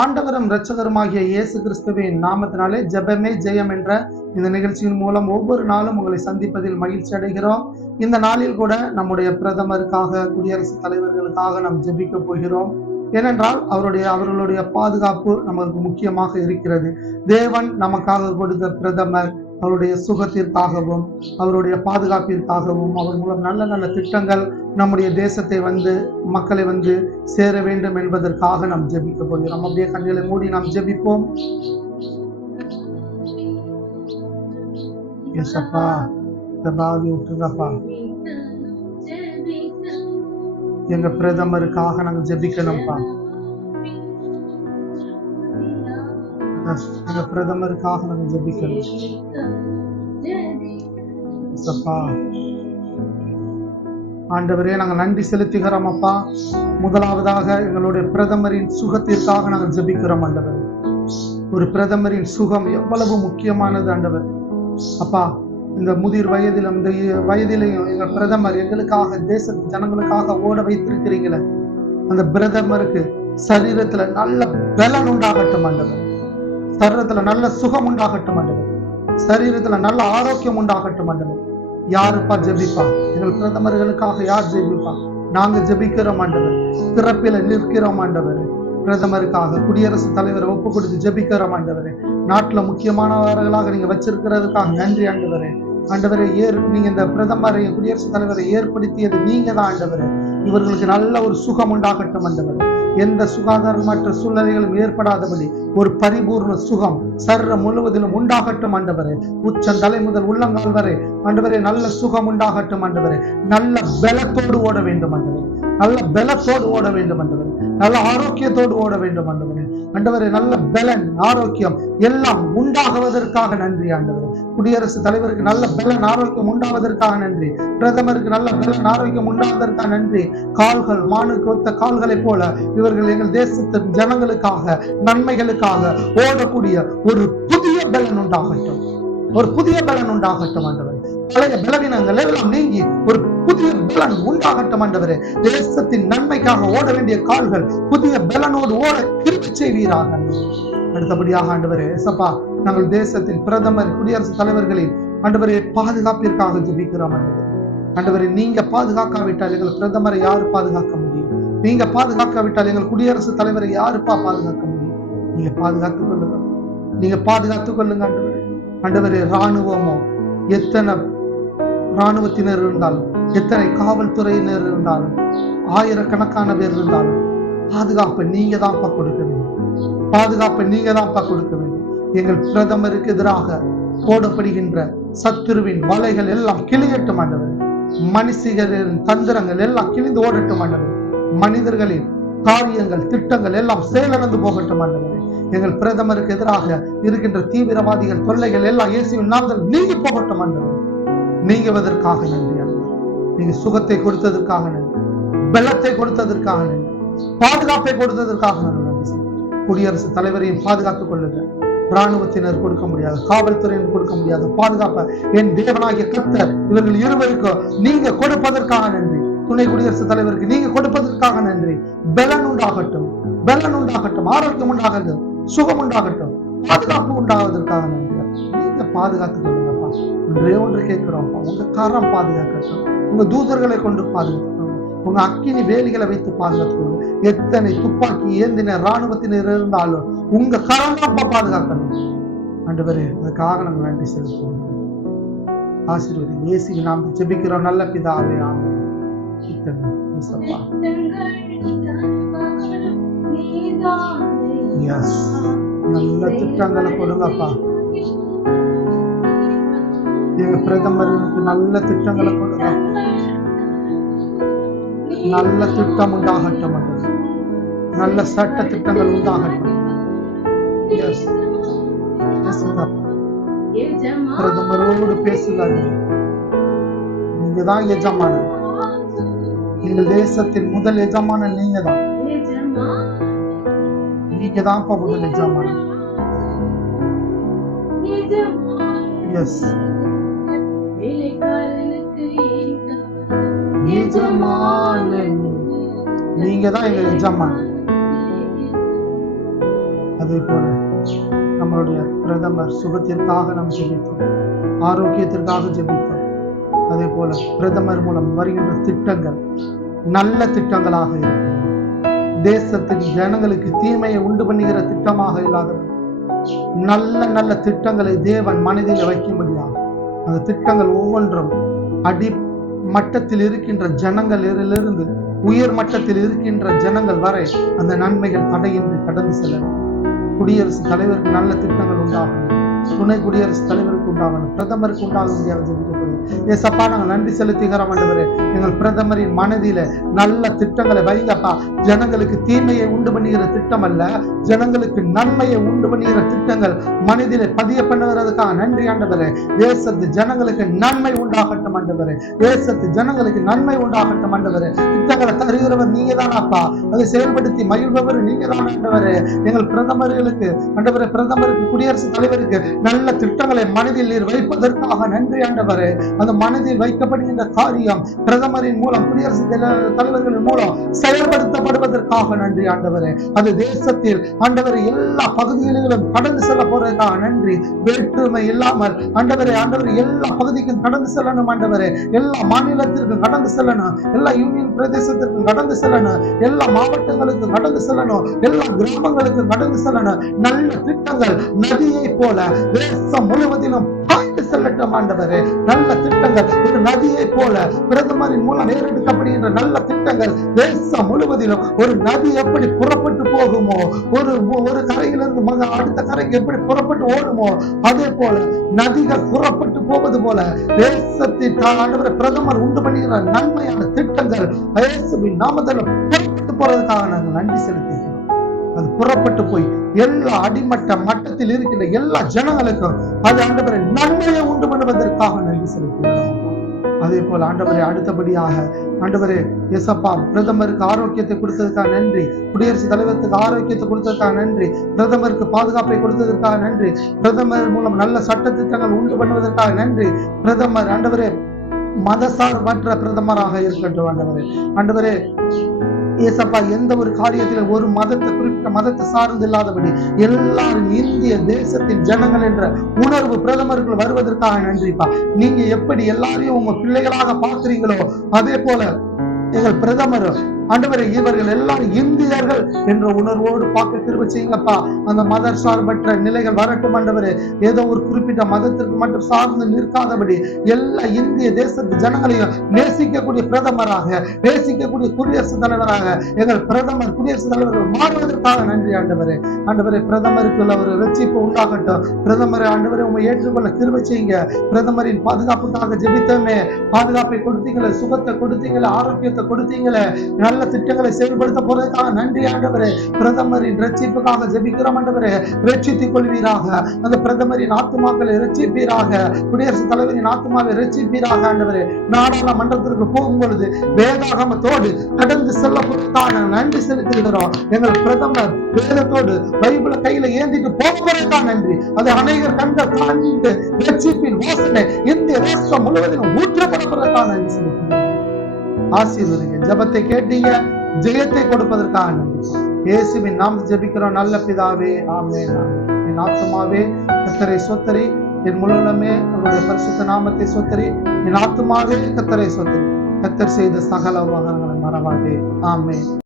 ஆண்டவரும் இரட்சகருமாகிய இயேசு கிறிஸ்துவின் நாமத்தினாலே ஜெபமே ஜெயம் என்ற இந்த நிகழ்ச்சியின் மூலம் ஒவ்வொரு நாளும் உங்களை சந்திப்பதில் மகிழ்ச்சி அடைகிறோம். இந்த நாளில் கூட நம்முடைய பிரதமருக்காக குடியரசுத் தலைவர்களுக்காக நாம் ஜெபிக்க போகிறோம். ஏனென்றால் அவருடைய அவர்களுடைய பாதுகாப்பு நமக்கு முக்கியமாக இருக்கிறது. தேவன் நமக்காக கொடுத்த பிரதமர் அவருடைய சுகத்திற்காகவும் அவருடைய பாதுகாப்பிற்காகவும் அவர் மூலம் நல்ல நல்ல திட்டங்கள் நம்முடைய தேசத்தை வந்து மக்களை வந்து சேர வேண்டும் என்பதற்காக நாம் ஜெபிக்க போகிறோம். அப்படியே கண்களை மூடி நாம் ஜெபிப்போம். அப்பா இந்த பாதி விட்டுங்கப்பா எங்க பிரதமருக்காக நாங்க ஜெபிக்கணும்ப்பா. எங்க பிரதமருக்காக நாங்க ஜெபிக்கணும். அப்பா ஆண்டவரே நாங்கள் நன்றி செலுத்துகிறோம் அப்பா. முதலாவதாக எங்களுடைய பிரதமரின் சுகத்திற்காக நாங்கள் ஜபிக்கிறோம் ஆண்டவர். ஒரு பிரதமரின் சுகம் எவ்வளவு முக்கியமானது ஆண்டவர். அப்பா இந்த முதிர் வயதிலும் இந்த வயதிலையும் எங்கள் பிரதமர் எங்களுக்காக தேச ஜனங்களுக்காக ஓட வைத்திருக்கிறீங்களே. அந்த பிரதமருக்கு சரீரத்துல நல்ல பலன் உண்டாகட்டும் ஆண்டவர். சரீரத்துல நல்ல சுகம் உண்டாகட்டும் ஆண்டவர். சரீரத்துல நல்ல ஆரோக்கியம் உண்டாகட்டும் ஆண்டவர். யாருப்பா ஜெபிப்பா? எங்கள் பிரதமர்களுக்காக யார் ஜெபிப்பா? நாங்க ஜெபிக்கிறோம் ஆண்டவர். பிறப்பில நிற்கிறோம் ஆண்டவர். பிரதமருக்காக குடியரசுத் தலைவரை ஒப்பு கொடுத்து ஜெபிக்கிறோம் ஆண்டவர். நாட்டுல முக்கியமானவர்களாக நீங்க வச்சிருக்கிறதுக்காக நன்றி ஆண்டவர். ஆண்டவரை ஏற் நீங்க இந்த பிரதமரை குடியரசுத் தலைவரை ஏற்படுத்தியது நீங்க தான் ஆண்டவர். இவர்களுக்கு நல்ல ஒரு சுகம் உண்டாகட்டும் ஆண்டவர். எந்த சுகாதாரமற்ற சூழ்நிலைகளும் ஏற்படாதபடி ஒரு பரிபூர்ண சுகம் சர்ற முழுவதிலும் உண்டாகட்டும் ஆண்டவரே. உச்சந்தலை முதல் உள்ளங்கால் வரை ஆண்டவரே நல்ல சுகம் உண்டாகட்டும் ஆண்டவரே. நல்ல பலத்தோடு ஓட வேண்டும் ஆண்டவரே. நல்ல பலத்தோடு ஓட வேண்டும் ஆண்டவரே. நல்ல ஆரோக்கியத்தோடு ஓட வேண்டும் ஆண்டவரே. ஆண்டவரே நல்ல பலன் ஆரோக்கியம் எல்லாம் உண்டாகுவதற்காக நன்றி ஆண்டவரே. குடியரசுத் தலைவருக்கு நல்ல பலன் ஆரோக்கியம் உண்டாவதற்காக நன்றி. பிரதமருக்கு நல்ல பலன் ஆரோக்கியம் உண்டாவதற்காக நன்றி. கால்கள் மானுக்கு ஒத்த கால்களைப் போல இவர்கள் எங்கள் தேசத்தின் ஜனங்களுக்காக நன்மைகளுக்காக ஓடக்கூடிய ஒரு புதிய பலன் உண்டாகட்டும். ஒரு புதிய பலன் உண்டாகட்டும் ஆண்டவர். பழைய பலவீனங்கள் எல்லாம் நீங்கி ஒரு புதிய பலன் உண்டாகட்டும் ஆண்டவரே. தேசத்தின் நன்மைக்காக ஓட வேண்டிய கால்கள் புதிய பலனோடு ஓட திருப்பி செய்வீராக. அடுத்தபடியாக ஆண்டவரே சப்பா நாங்கள் தேசத்தின் பிரதமர் குடியரசுத் தலைவர்களின் ஆண்டவரே பாதுகாப்பிற்காக ஜபிக்கிறோம் ஆண்டவர். ஆண்டவரே நீங்க பாதுகாக்காவிட்டால் எங்கள் பிரதமரை யாரு பாதுகாக்க முடியும்? நீங்க பாதுகாக்காவிட்டால் எங்கள் குடியரசுத் தலைவரை யாருப்பா பாதுகாக்க முடியும்? நீங்க பாதுகாத்துக் கொள்ளுங்கள். நீங்க பாதுகாத்துக் கொள்ளுங்க ஆண்டவரே இராணுவமோ ராணுவமோ எத்தனை ராணுவத்தினர் இருந்தாலும் எத்தனை காவல்துறையினர் இருந்தாலும் ஆயிரக்கணக்கான பேர் இருந்தாலும் பாதுகாப்பை நீங்க தான்ப்பா கொடுக்க வேண்டும். பாதுகாப்பை நீங்க தான்ப்பா கொடுக்க வேண்டும். எங்கள் பிரதமருக்கு எதிராக போடப்படுகின்ற சத்துருவின் வலைகள் எல்லாம் கிளியட்டும் ஆண்டவர். மனுஷிகளின் தந்திரங்கள் எல்லாம் கிழிந்து ஓடட்டும் ஆண்டவர். மனிதர்களின் காரியங்கள் திட்டங்கள் எல்லாம் செயலிழந்து போகட்டும் ஆண்டவர். எங்கள் பிரதமருக்கு எதிராக இருக்கின்ற தீவிரவாதிகள் தொல்லைகள் எல்லாம் இயேசுவின் நாமத்தில் நீங்கி போகட்டும் ஆண்டவர் நீங்குவதற்காக நன்றி நீங்க சுகத்தை கொடுத்ததற்காக நன்றி. பலத்தை கொடுத்ததற்காக நன்றி. பாதுகாப்பை கொடுத்ததற்காக நன்றி குடியரசுத் தலைவரையும் பாதுகாத்துக் கொள்ளுங்க. ராணுவத்தினர் கொடுக்க முடியாது காவல்துறையினர் கொடுக்க முடியாது. பாதுகாப்பை என் தேவனாகிய கத்தர் இவர்கள் இருவருக்கும் நீங்க கொடுப்பதற்காக நன்றி. துணை குடியரசுத் தலைவருக்கு நீங்க கொடுப்பதற்காக நன்றி. பலன் உண்டாகட்டும். பலன் உண்டாகட்டும். ஆரோக்கியம் உண்டாகட்டும் சுகம் உண்டாகட்டும் பாதுகாப்பு உண்டாவதற்காக நன்றி நீங்க பாதுகாத்துக் கொள்ளுங்கப்பா ஒன்றே ஒன்று கேட்கிறோம்ப்பா உங்க கரம் பாதுகாக்கட்டும். உங்க தூதர்களை கொண்டு பாதுகாக்கட்டும் உங்க அக்கினி வேலிகளை வைத்து பாதுகாத்துக்கணும் எத்தனை துப்பாக்கி ஏந்தின இராணுவத்தினர் இருந்தாலும் உங்க கரம் தான் பாதுகாக்கணும். அன்று பேரு அதுக்காக நாங்கள் நன்றி செலுத்துவோம் ஆசீர்வதி. இயேசுக்கு நாம் ஜெபிக்கிறோம். நல்ல பிதாவே ஆமென். எஸ் நல்ல திட்டங்களை கொடுங்கப்பா. எங்க பிரதமருக்கு நல்ல திட்டங்களை கொடுங்க. நல்ல திட்டம் உண்டாகட்டும். நல்ல சட்ட திட்டங்கள் உண்டாகட்டும். பிரதமரோடு பேசுகிறார்கள் நீங்க தான் எஜமானன் எங்கள் தேசத்தின் முதல் எஜமானன் நீங்க தான் நீங்க தான் முதல் எஜமானன் எஸ் நீங்க தான் எங்க எஜமானன் அதே போல நம்மளுடைய பிரதமர் சுகத்திற்காக நாம் ஜெபித்தோம். ஆரோக்கியத்திற்காக ஜெபித்தோம். அதே போல பிரதமர் மூலம் வருகின்ற திட்டங்கள் நல்ல திட்டங்களாக இருக்கும். தேசத்தின் ஜனங்களுக்கு தீமையை உண்டு பண்ணுகிற திட்டமாக இல்லாத நல்ல நல்ல திட்டங்களை தேவன் மனதில் வைக்க முடியாது அந்த திட்டங்கள் ஒவ்வொன்றும் அடி மட்டத்தில் இருக்கின்ற ஜனங்களிலிருந்து உயர் மட்டத்தில் இருக்கின்ற ஜனங்கள் வரை அந்த நன்மைகள் தடையின்றி கடந்து செல்ல குடியரசுத் தலைவருக்கு நல்ல திட்டங்கள் உண்டாகும். துணை குடியரசுத் தலைவருக்கு உண்டாகணும் பிரதமருக்கு உண்டாகும் முடியாது ஜெபிக்கப்படுது ஏசப்பா நாங்கள் நன்றி செலுத்துகிறோம் ஆண்டவரே. எங்கள் பிரதமரின் மனதில நல்ல திட்டங்களை வைங்கப்பா. ஜனங்களுக்கு தீமையை உண்டு பண்ணுகிற திட்டம் அல்ல ஜனங்களுக்கு நன்மையை உண்டு பண்ணுகிற திட்டங்கள் மனதில பதிய பண்ணுகிறதுக்காக நன்றி ஆண்டவரே. தேசத்து ஜனங்களுக்கு நன்மை உண்டாகட்டும் ஆண்டவரே. தேசத்து ஜனங்களுக்கு நன்மை உண்டாகட்டும் ஆண்டவரே. திட்டங்களை தருகிறவர் நீங்க தானாப்பா அதை செயல்படுத்தி மகிழ்பவர் நீங்க தான் ஆண்டவரே. எங்கள் பிரதமர்களுக்கு ஆண்டவரே பிரதமருக்கு குடியரசுத் தலைவருக்கு நல்ல திட்டங்களை மனதில் நீர் வைப்பதற்காக நன்றி ஆண்டவரே. அந்த மனதில் வைக்கப்படுகின்ற காரியம் பிரதமரின் மூலம் குடியரசுத் தலைவர்களின் மூலம் செயல்படுத்தப்படுவதற்காக நன்றி ஆண்டவரே. அது தேசத்தில் ஆண்டவரை எல்லா பகுதிகளிலும் கடந்து செல்ல போறதுக்காக நன்றி. வேற்றுமை இல்லாமல் ஆண்டவரை ஆண்டவர் எல்லா பகுதிக்கும் கடந்து செல்ல செல்லணும் ஆண்டவரே. எல்லா மாநிலத்திற்கும் கடந்து செல்லணும். எல்லா யூனியன் பிரதேசத்திற்கும் கடந்து செல்லணும். எல்லா மாவட்டங்களுக்கும் கடந்து செல்லணும். எல்லா கிராமங்களுக்கும் கடந்து செல்லணும். நல்ல திட்டங்கள் நதியை போல தேசம் முழுவதிலும் பாய்ந்து செல்லட்டும் ஆண்டவரே. நல்ல திட்டங்கள் ஒரு நதியை போல பிரதமரின் மூலம் ஏறெடுக்கப்படுகின்ற நல்ல திட்டங்கள் தேசம் முழுவதிலும் ஒரு நதி எப்படி புறப்பட்டு போகுமோ ஒரு ஒரு கரையிலிருந்து அடுத்த கரைக்கு எப்படி புறப்பட்டு ஓடுமோ அதே போல நதிகள் புறப்பட்டு போவது போல தேச தேசத்திற்கான ஆண்டவர் பிரதமர் உண்டு பண்ணுகிற நன்மையான திட்டங்கள் இயேசுவின் நாமத்தில் புறப்பட்டு போறதுக்காக நாங்கள் நன்றி செலுத்துகிறோம். அது புறப்பட்டு போய் எல்லா அடிமட்ட மட்டத்தில் இருக்கின்ற எல்லா ஜனங்களுக்கும் அது ஆண்டவரை நன்மையை உண்டு பண்ணுவதற்காக நன்றி செலுத்துகிறோம். அதே போல் ஆண்டவரை அடுத்தபடியாக ஆண்டவரே எசப்பா பிரதமருக்கு ஆரோக்கியத்தை கொடுத்ததுக்காக நன்றி. குடியரசுத் தலைவருக்கு ஆரோக்கியத்தை கொடுத்ததுக்காக நன்றி. பிரதமருக்கு பாதுகாப்பை கொடுத்ததற்காக நன்றி. பிரதமர் மூலம் நல்ல சட்ட திட்டங்கள் உண்டு பண்ணுவதற்காக நன்றி. பிரதமர் ஆண்டவரே மதசார்பற்ற பிரதமராக இருக்கின்ற ஆண்டவரே. ஆண்டவரே ஏசப்பா எந்த ஒரு காரியத்திலும் ஒரு மதத்தை குறிப்பிட்ட மதத்தை சார்ந்து இல்லாதபடி எல்லாரும் இந்திய தேசத்தின் ஜனங்கள் என்ற உணர்வு பிரதமர்கள் வருவதற்காக நன்றிப்பா. நீங்க எப்படி எல்லாரையும் உங்க பிள்ளைகளாக பார்க்கிறீங்களோ அதே போல எங்கள் பிரதமர் ஆண்டவரே இவர்கள் எல்லாரும் இந்தியர்கள் என்ற உணர்வோடு பார்க்க திரும்ப செய்யுங்கப்பா. அந்த மத சார்பற்ற நிலைகள் வரட்டும் ஆண்டவரே. ஏதோ ஒரு குறிப்பிட்ட மதத்திற்கு மட்டும் சார்ந்து நிற்காதபடி எல்லா இந்திய தேசத்து ஜனங்களையும் நேசிக்கக்கூடிய பிரதமராக நேசிக்கக்கூடிய குடியரசுத் தலைவராக எங்கள் பிரதமர் குடியரசுத் தலைவர் மாறுவதற்காக நன்றி ஆண்டவரே. ஆண்டவரே பிரதமருக்கு ஒரு ரட்சிப்பு உண்டாகட்டும். பிரதமரை ஆண்டவரை உண்மை ஏற்றுக்கொள்ள திரும்ப செய்யுங்க. பிரதமரின் பாதுகாப்புக்காக ஜெபித்தமே. பாதுகாப்பை கொடுத்தீங்களே சுகத்தை கொடுத்தீங்களே ஆரோக்கியத்தை கொடுத்தீங்களே. நல்ல திட்டங்களை செயல்படுத்த போறதுக்காக நன்றி ஆண்டவரே. பிரதமரின் ரட்சிப்புக்காக ஜெபிக்கிறோம் ஆண்டவரே. ரட்சித்துக் கொள்வீராக. அந்த பிரதமரின் ஆத்துமாக்களை ரட்சிப்பீராக குடியரசுத் தலைவரின் ஆத்துமாவை ரட்சிப்பீராக ஆண்டவரே. நாடாளுமன்றத்திற்கு போகும் பொழுது வேதாகமத்தோடு கடந்து செல்ல நன்றி செலுத்துகிறோம். எங்கள் பிரதமர் வேதத்தோடு பைபிளை கையில ஏந்திட்டு போகிறதுக்காக நன்றி. அது அநேகர் கண்ட கண்டு ரட்சிப்பின் வாசனை இந்திய ராஷ்டிரம் முழுவதும் ஊற்றப்படப்படுறதுக்காக நன்றி செலுத்துகிறோம். ஆசீர்வதிங்க. ஜபத்தை கேட்டீங்க ஜெயத்தை கொடுப்பதற்காக. இயேசுவின் நாம் ஜெபிக்கிறோம். நல்ல பிதாவே ஆமே என் ஆத்துமாவே கத்தரை சொத்தரி. என் முழுவலமே அவருடைய பரிசுத்த நாமத்தை சொத்தரி. என் ஆத்மாவே கத்தரை சொத்தரி. கத்தர் செய்த சகல உபகரணங்களை மறவாதே. ஆமே